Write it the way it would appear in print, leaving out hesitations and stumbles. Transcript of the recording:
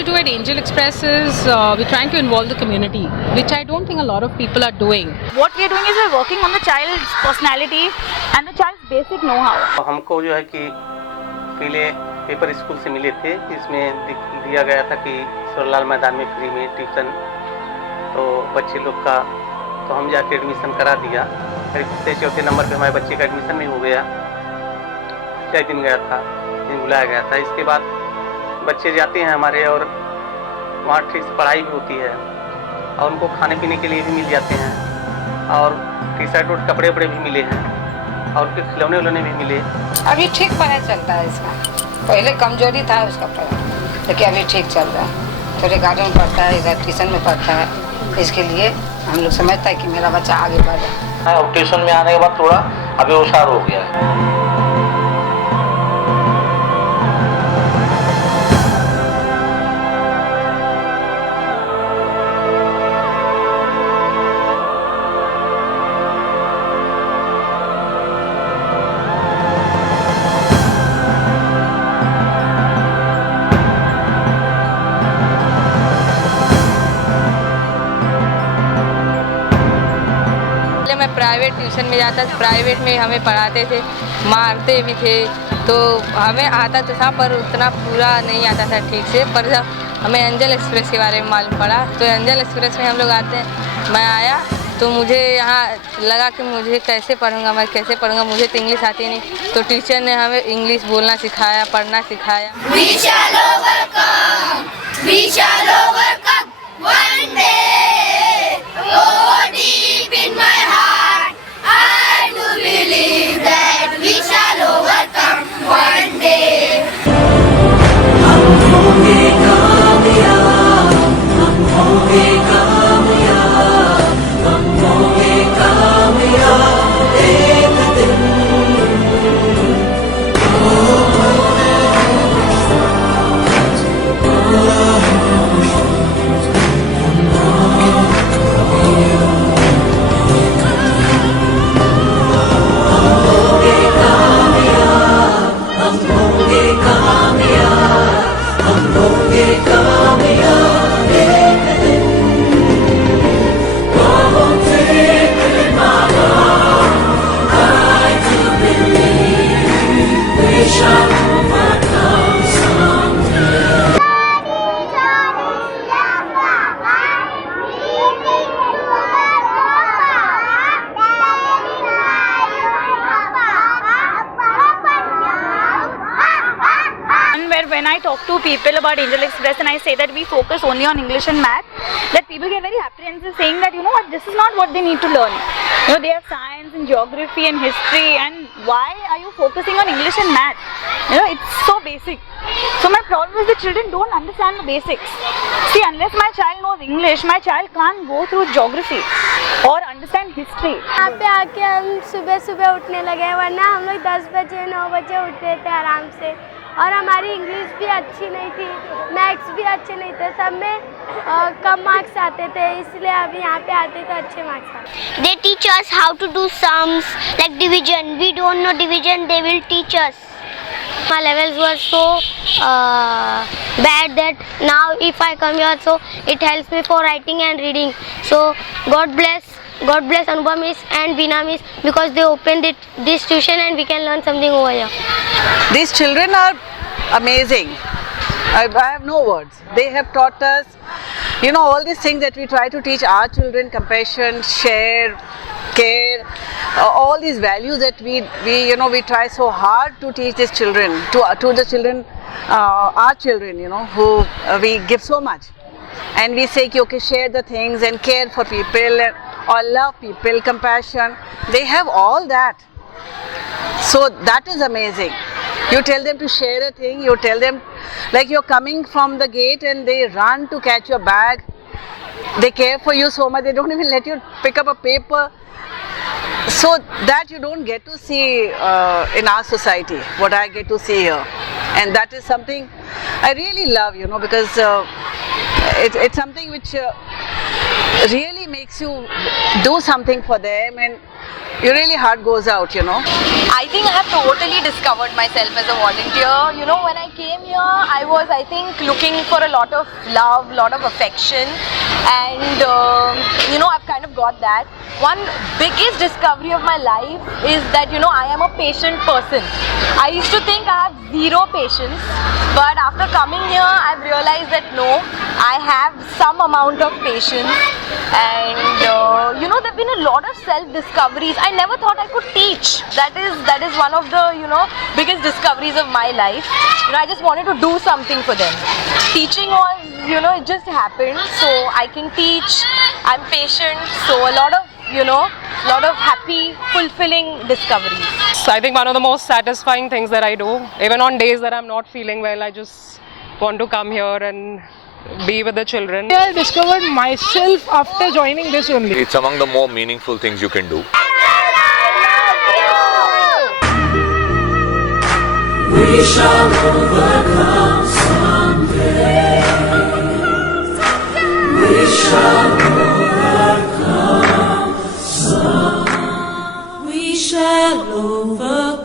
to do at Angel Express is we're trying to involve the community, which I don't think a lot of people are doing. What we are doing is we're working on the child's personality and the child's basic know-how. हमको जो है कि पहले paper school से मिले थे, इसमें दिया गया था कि सोरलाल मैदान में फ्री में ट्यूशन तो बच्चे लोग का, तो हम जाके एडमिशन करा दिया। करीब चौथे नंबर पे हमारे बच्चे का एडमिशन नहीं हो गया। 6 दिन गया था, दिन बुलाया गया था। इसके बाद बच्चे जाते हैं हमारे और वहाँ ठीक से पढ़ाई भी होती है और उनको खाने पीने के लिए भी मिल जाते हैं और टी शर्ट और कपड़े वपड़े भी मिले हैं और उनके खिलौने उलौने भी मिले। अभी ठीक पढ़ाई चलता है इसका, पहले कमजोरी था उसका पढ़ाई, लेकिन अभी ठीक चल रहा है। थोड़े गार्डन में पढ़ता है, इधर ट्यूशन में पढ़ता है, इसके लिए हम लोग समझता है कि मेरा बच्चा आगे बढ़ रहा है। ट्यूशन में आने के बाद थोड़ा अभी होशियार हो गया है। मैं प्राइवेट ट्यूशन में जाता था, प्राइवेट में हमें पढ़ाते थे, मारते भी थे, तो हमें आता तो था पर उतना पूरा नहीं आता था ठीक से। पर जब हमें एंजल एक्सप्रेस के बारे में मालूम पड़ा तो एंजल एक्सप्रेस में हम लोग आते हैं, मैं आया तो मुझे यहाँ लगा कि मुझे कैसे पढ़ूँगा, मैं कैसे पढ़ूँगा, मुझे तो इंग्लिश आती नहीं, तो टीचर ने हमें इंग्लिश बोलना सिखाया, पढ़ना सिखाया। We shall overcome. We shall overcome one day. Oh, deep in my heart, I do believe that we shall overcome one day. हम होंगे कामयाब, हम होंगे कामयाब, हम होंगे कामयाब एक दिन। When I talk to people about Angel Express and I say that we focus only on English and math, that people get very apprehensive saying that, you know what, this is not what they need to learn. You know, they have science and geography and history, and why are you focusing on English and math? You know, it's so basic. So my problem is the children don't understand the basics. See, unless my child knows English, my child can't go through geography or understand history. यहाँ पे आके हम सुबह सुबह उठने लगे, वरना हम लोग 10 बजे 9 बजे उठते थे आराम से, और हमारी इंग्लिश भी अच्छी नहीं थी, मैथ्स भी अच्छे नहीं थे, सब में कम मार्क्स आते थे, इसलिए अभी यहाँ पे आते तो अच्छे मार्क्स आते। They teach us how to do sums like division. We don't know division, they will teach us. My levels were so bad that now if I come here, so it helps me for writing and reading. So God bless Anubha Miss and Veena Miss, because they opened this tuition and we can learn something over here. These children are amazing. I have no words. They have taught us, you know, all these things that we try to teach our children: compassion, share, care, all these values that we try so hard to teach these children, to the children, our children, you know, who we give so much, and we say, okay, share the things and care for people or love people, compassion. They have all that. So that is amazing. You tell them to share a thing, you tell them, like you're coming from the gate and they run to catch your bag. They care for you so much, they don't even let you pick up a paper. So that you don't get to see in our society, what I get to see here. And that is something I really love, you know, because it's something which really makes you do something for them, and your really heart goes out, you know. I think I have totally discovered myself as a volunteer. You know, when I came here, I was, I think, looking for a lot of love, lot of affection, and you know, I've kind of got that. One biggest discovery of my life is that, you know, I am a patient person. I used to think I have zero patience, but after coming here, I've realized that no, I have some amount of patience, and you know, there've been a lot of self-discoveries. I never thought I could teach. That is one of the, you know, biggest discoveries of my life. You know, I just wanted to do something for them. Teaching was, you know, it just happened. So I can teach. I'm patient. So a lot of, you know, lot of happy, fulfilling discoveries. So I think one of the most satisfying things that I do, even on days that I'm not feeling well, I just want to come here and be with the children. I discovered myself after joining this only. It's among the more meaningful things you can do. We shall overcome someday. We shall overcome someday. We shall overcome.